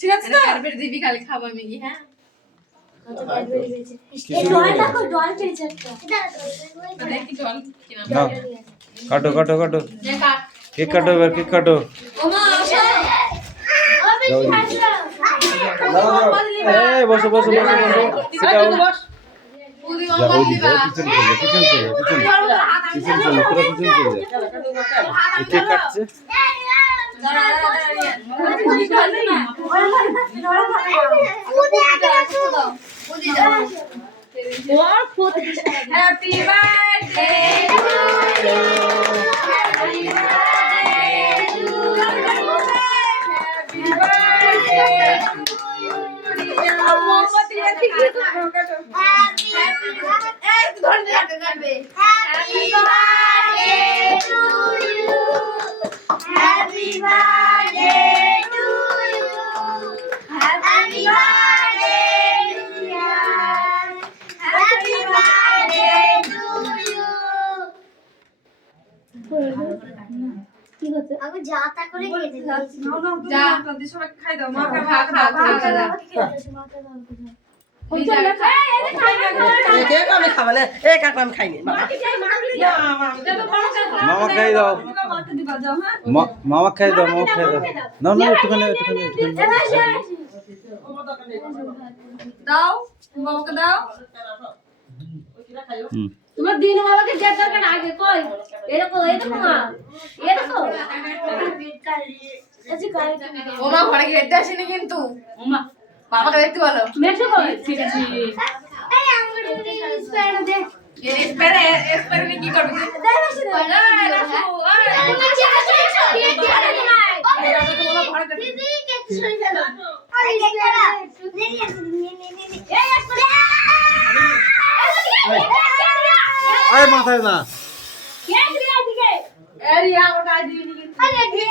ঠিক আছে তো ক্যাডবেরি দিবি খালি খাবো আমি কি হ্যাঁ দেখি জল কিনা নাও কাটো কাটো কাটো যে কাট কেক কাটো এবার কেক কাটো ওমা আসো এই বসো বসো বসো বসো সিটাও পুরি যা ওমা ওই দিবা দিকে পিছন চলে পিছন চলে পুরো পিছন চলে এই কেক কাটছে happy birthday to you happy birthday to you মোমবাতি আছে কি হ্যাপি ধরে কাটবে happy birthday to you happy birthday to you happy birthday to you happy birthday to you আমি যা তা করে কেটে দিয়েছি নাও নাও যা। তুমি দি সবাই খাই দাও মা খা খা খা কেক আমি খাবো না এক এক আমি খাইনি বাবা মামা খাই দাও মাকে দিবা যাও হ্যাঁ মামা খাই দাও মামা খাই দাও না না একটুখানি একটুখানি দাও বাবাকে দাও হুম তোমার দিন বাবাকে যে দরকার আগে কই এরকম এরকম এরকম এসে কাই ওমা ঘরে গেটে আসেনি কিন্তু ওমা বাবাকে দেখতে বলো মেশো কই ঠিক আছে এই আমার স্প্যান দে এসপেরে কি করবে দে মেশো দে তুমি যে আসো দিয়ে দিয়ে না দিদি কে ছুঁই ফেলো আরে দেখরা নে এই আসলে আরে মাথায় না কে দিয়া দিকে এরিয়া আমার কাজ দিবি আরে দিয়ে